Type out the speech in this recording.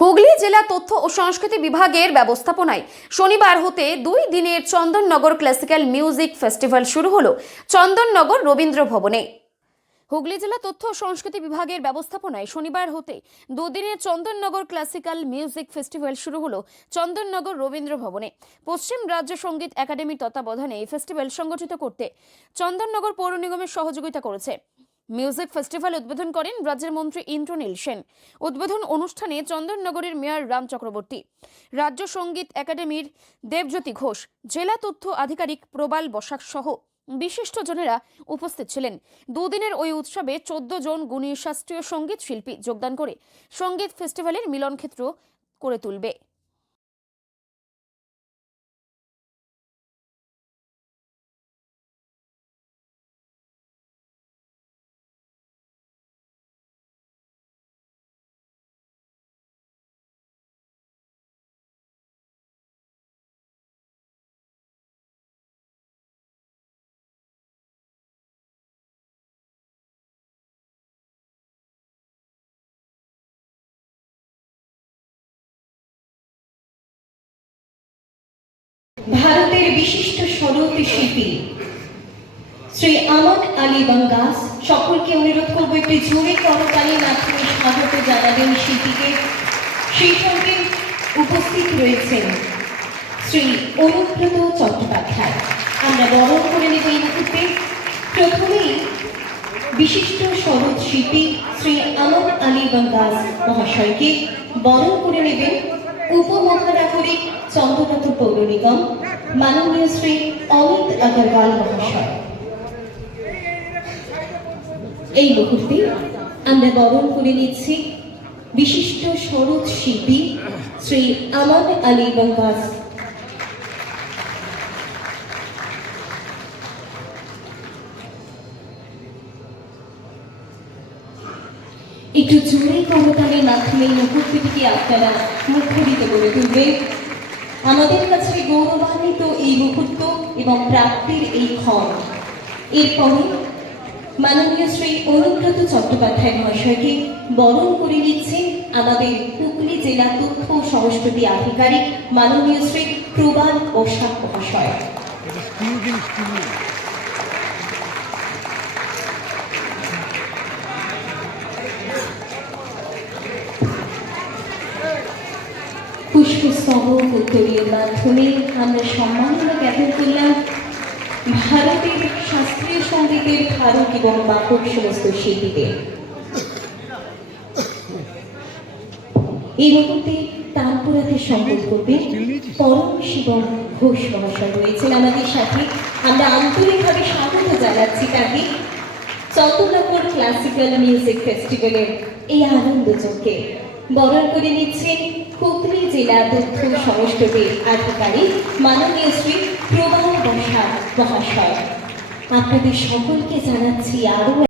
হুগলি জেলা তথ্য ও সংস্কৃতি বিভাগের ব্যবস্থাপনায় শনিবার হতে দুই দিনের চন্দননগর ক্লাসিক্যাল মিউজিক ফেস্টিভ্যাল শুরু হলো চন্দননগর রবীন্দ্র ভবনে। হুগলি জেলা তথ্য ও সংস্কৃতি বিভাগের ব্যবস্থাপনায় শনিবার হতে দুদিনের চন্দননগর ক্লাসিক্যাল মিউজিক ফেস্টিভ্যাল শুরু হলো চন্দননগর রবীন্দ্র ভবনে। পশ্চিম রাজ্য সংগীত একাডেমির তত্ত্বাবধানে এই ফেস্টিভ্যাল সংগঠিত করতে চন্দননগর পৌর নিগমের সহযোগিতা করেছে। মিউজিক ফেস্টিভ্যাল উদ্বোধন করেন রাজ্যের মন্ত্রী ইন্দ্রনীল সেন। উদ্বোধন অনুষ্ঠানে চন্দননগরের মেয়র রাম চক্রবর্তী, রাজ্য সংগীত একাডেমির দেবজ্যোতি ঘোষ, জেলা তথ্য আধিকারিক প্রবাল বসাক সহ বিশিষ্টজনেরা উপস্থিত ছিলেন। দুদিনের ওই উৎসবে চোদ্দ জন গুণী শাস্ত্রীয় সংগীত শিল্পী যোগদান করে সংগীত ফেস্টিভ্যালের মিলনক্ষেত্র করে তুলবে। ভারতের বিশিষ্ট স্বরূপ শিল্পী, শ্রী আমন আলী বাঙ্গাস সকলকে অনুরোধ করব, একটি জোরে করতালির মাধ্যমে স্বাগত জানাবেন শিল্পীকে। সেই সঙ্গে উপস্থিত রয়েছেন শ্রী অনুব্রত চট্টোপাধ্যায়। আমরা বরণ করে নেব এই মুহূর্তে। প্রথমেই বিশিষ্ট সরোদ শিল্পী শ্রী আমন আলী বাঙ্গাস মহাশয়কে বরণ করে নেবেন। উপমহানাগরিক চন্দ্রনাথ পৌর নিগম মাননীয় শ্রী অমিত আগরওয়াল মহাশয়। এই মুহূর্তে আমরা বরণ করে নিচ্ছি বিশিষ্ট সরোদ শিল্পী শ্রী আমান আলী বাঙ্গাস একটু জোরে করতালের মাধ্যমে এই মুহূর্তটিকে আপনারা মুখরিত করে তুলবেন। আমাদের কাছে গৌরবান্বিত এই মুহূর্ত এবং প্রাপ্তির এই ক্ষণ। এরপরে মাননীয় শ্রী অনুব্রত চট্টোপাধ্যায় মহাশয়কে বরণ করে নিচ্ছেন আমাদের হুগলি জেলা তথ্য সংস্কৃতি আধিকারিক মাননীয় শ্রী প্রবাল বসাক মহাশয়। পুষ্পস্তবক উত্তরীয় মাধ্যমে আমরা সম্মাননা জ্ঞাপন করলাম। ভারতের শাস্ত্রীয় সঙ্গীতের ধারক এবং বাহক সমস্ত শিল্পীদের। এই মুহূর্তে তানপুরাতে সম্বোধ করবে পরম শিবম ঘোষ মহাশয় রয়েছেন আমাদের সাথে। আমরা আন্তরিকভাবে স্বাগত জানাচ্ছি তাকে। চন্দ্রনগর ক্লাসিক্যাল মিউজিক ফেস্টিভ্যালের এই আনন্দযোগকে বরণ করে নিচ্ছেন জেলা তথ্য সংস্কৃতির আধিকারিক মাননীয় শ্রী প্রবাহ বসা মহাশয়। আপনাদের সকলকে জানাচ্ছি আরও